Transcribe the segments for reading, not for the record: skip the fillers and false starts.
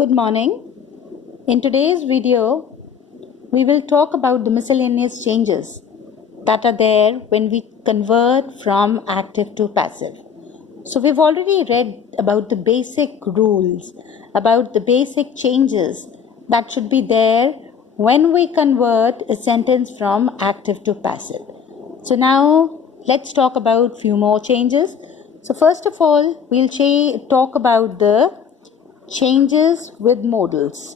Good morning. In today's video, we will talk about the miscellaneous changes that are there when we convert from active to passive. So we've already read about the basic rules, about the basic changes that should be there when we convert a sentence from active to passive. So now let's talk about few more changes. So first of all, we'll talk about the changes with modals.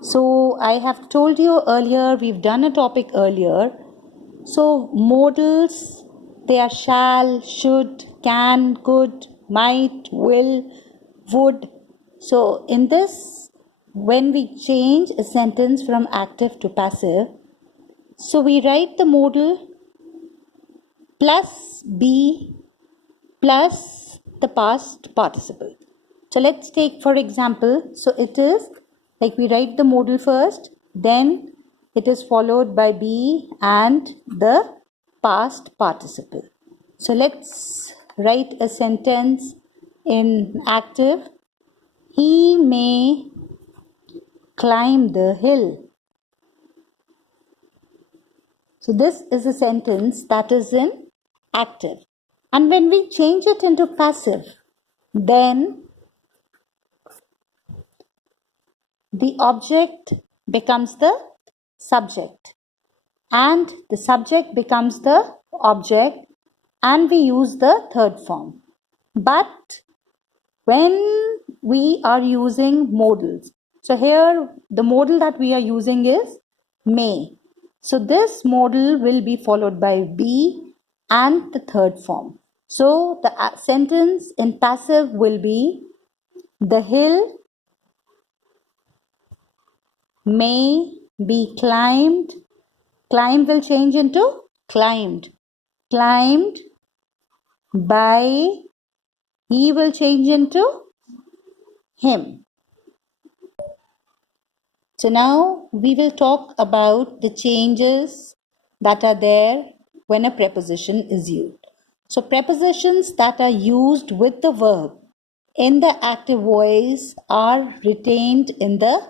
So I have told you earlier, we've done a topic earlier. So modals, they are shall, should, can, could, might, will, would. So in this, when we change a sentence from active to passive, so we write the modal plus be plus the past participle. So let's take for example, so it is like we write the modal first, then it is followed by be and the past participle. So let's write a sentence in active. He may climb the hill. So this is a sentence that is in active. And when we change it into passive, then the object becomes the subject and the subject becomes the object and we use the third form. But when we are using modals, so here the modal that we are using is may. So this modal will be followed by be and the third form. So the sentence in passive will be the hill may be climbed. Climb will change into climbed. Climbed by. He will change into him. So now we will talk about the changes that are there when a preposition is used. So prepositions that are used with the verb in the active voice are retained in the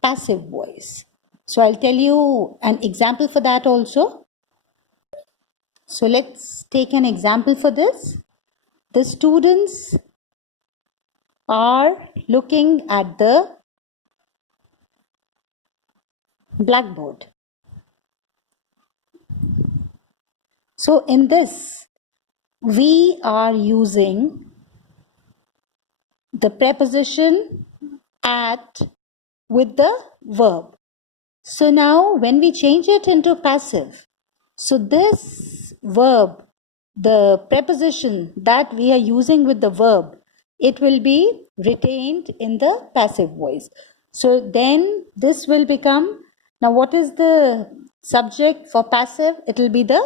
passive voice. So I'll tell you an example for that also. So let's take an example for this. The students are looking at the blackboard. So in this, we are using the preposition at with the verb. So now when we change it into passive, so this verb, the preposition that we are using with the verb, it will be retained in the passive voice. So then this will become, now what is the subject for passive? It will be the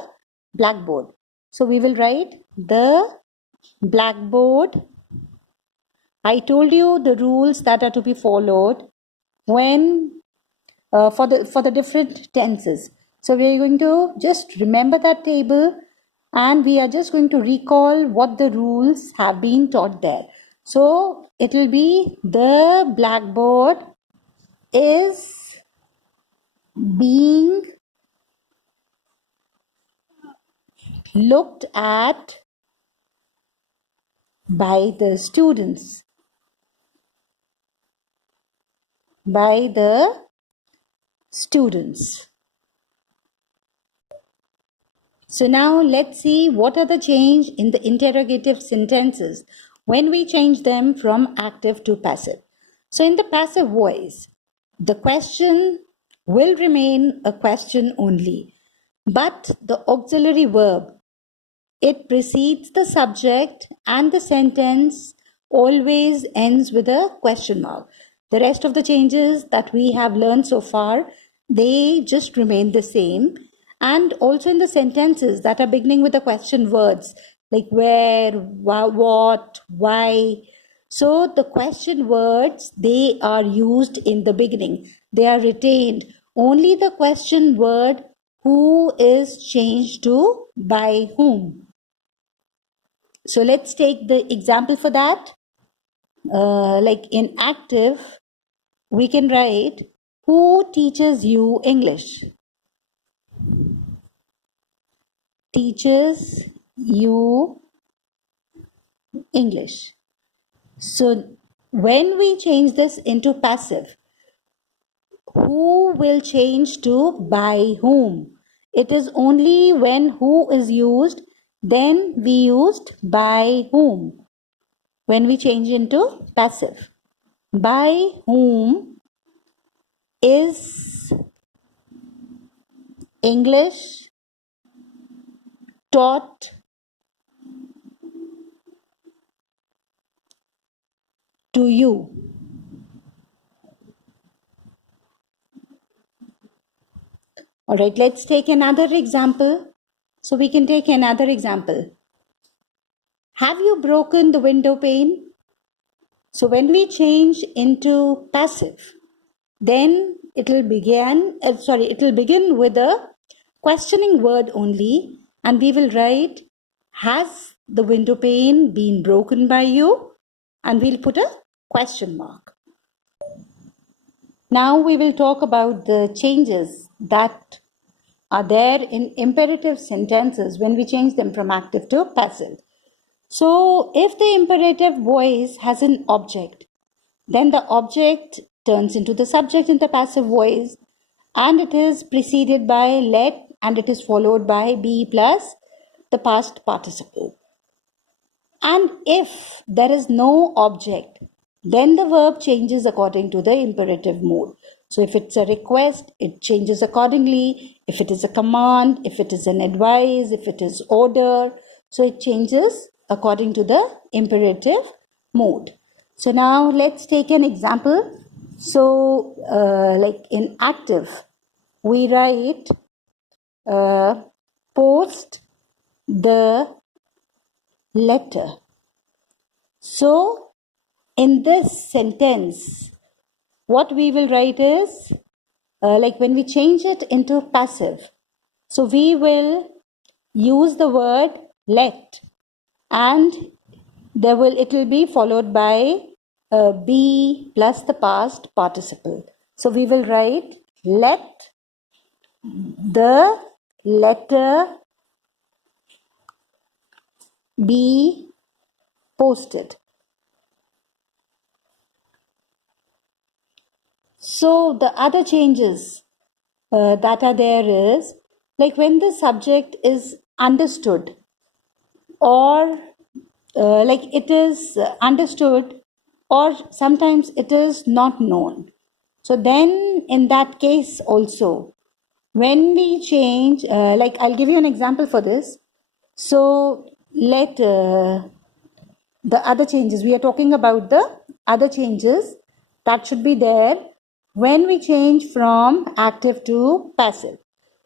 blackboard. So we will write the blackboard. I told you the rules that are to be followed when for the different tenses. So we are going to just remember that table and we are just going to recall what the rules have been taught there. So it will be the blackboard is being looked at by the students. By the students. So now let's see what are the change in the interrogative sentences when we change them from active to passive. So in the passive voice, the question will remain a question only, but the auxiliary verb, it precedes the subject and the sentence always ends with a question mark. The rest of the changes that we have learned so far, they just remain the same. And also in the sentences that are beginning with the question words like where, what, why. So the question words, they are used in the beginning. They are retained. Only the question word who is changed to by whom. So let's take the example for that. like in active, we can write, who teaches you English? Teaches you English. So when we change this into passive, who will change to by whom? It is only when who is used, then we used by whom. When we change into passive, by whom is English taught to you? All right, let's take another example. So we can take another example. Have you broken the window pane? So when we change into passive, then it will begin with a questioning word only, and we will write, has the window pane been broken by you? And we'll put a question mark. Now we will talk about the changes that are there in imperative sentences when we change them from active to passive. So if the imperative voice has an object, then the object turns into the subject in the passive voice, and it is preceded by let, and it is followed by be plus the past participle. And if there is no object, then the verb changes according to the imperative mode. So if it's a request, it changes accordingly. If it is a command, if it is an advice, if it is order, so it changes according to the imperative mode. So now let's take an example. So like in active, we write post the letter. So in this sentence, what we will write is, like when we change it into passive, so we will use the word let, and it will be followed by be plus the past participle. So we will write, let the letter be posted. So the other changes that are there is, like when the subject is understood, or like it is understood, or sometimes it is not known. So then in that case also, when we change, like I'll give you an example for this. So let the other changes, we are talking about the other changes that should be there when we change from active to passive.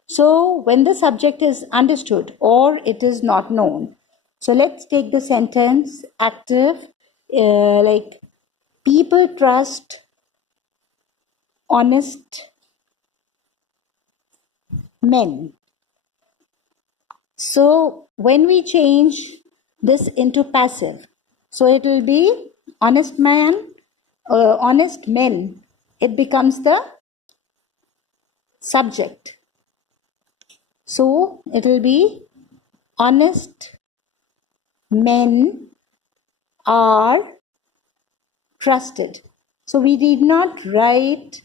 So when the subject is understood or it is not known. So let's take the sentence active, like people trust honest men. So when we change this into passive, so it will be honest man, honest men. It becomes the subject. So it will be honest men are trusted. So we did not write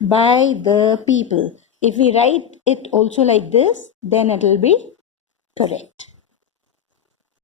by the people. If we write it also like this, then it will be correct.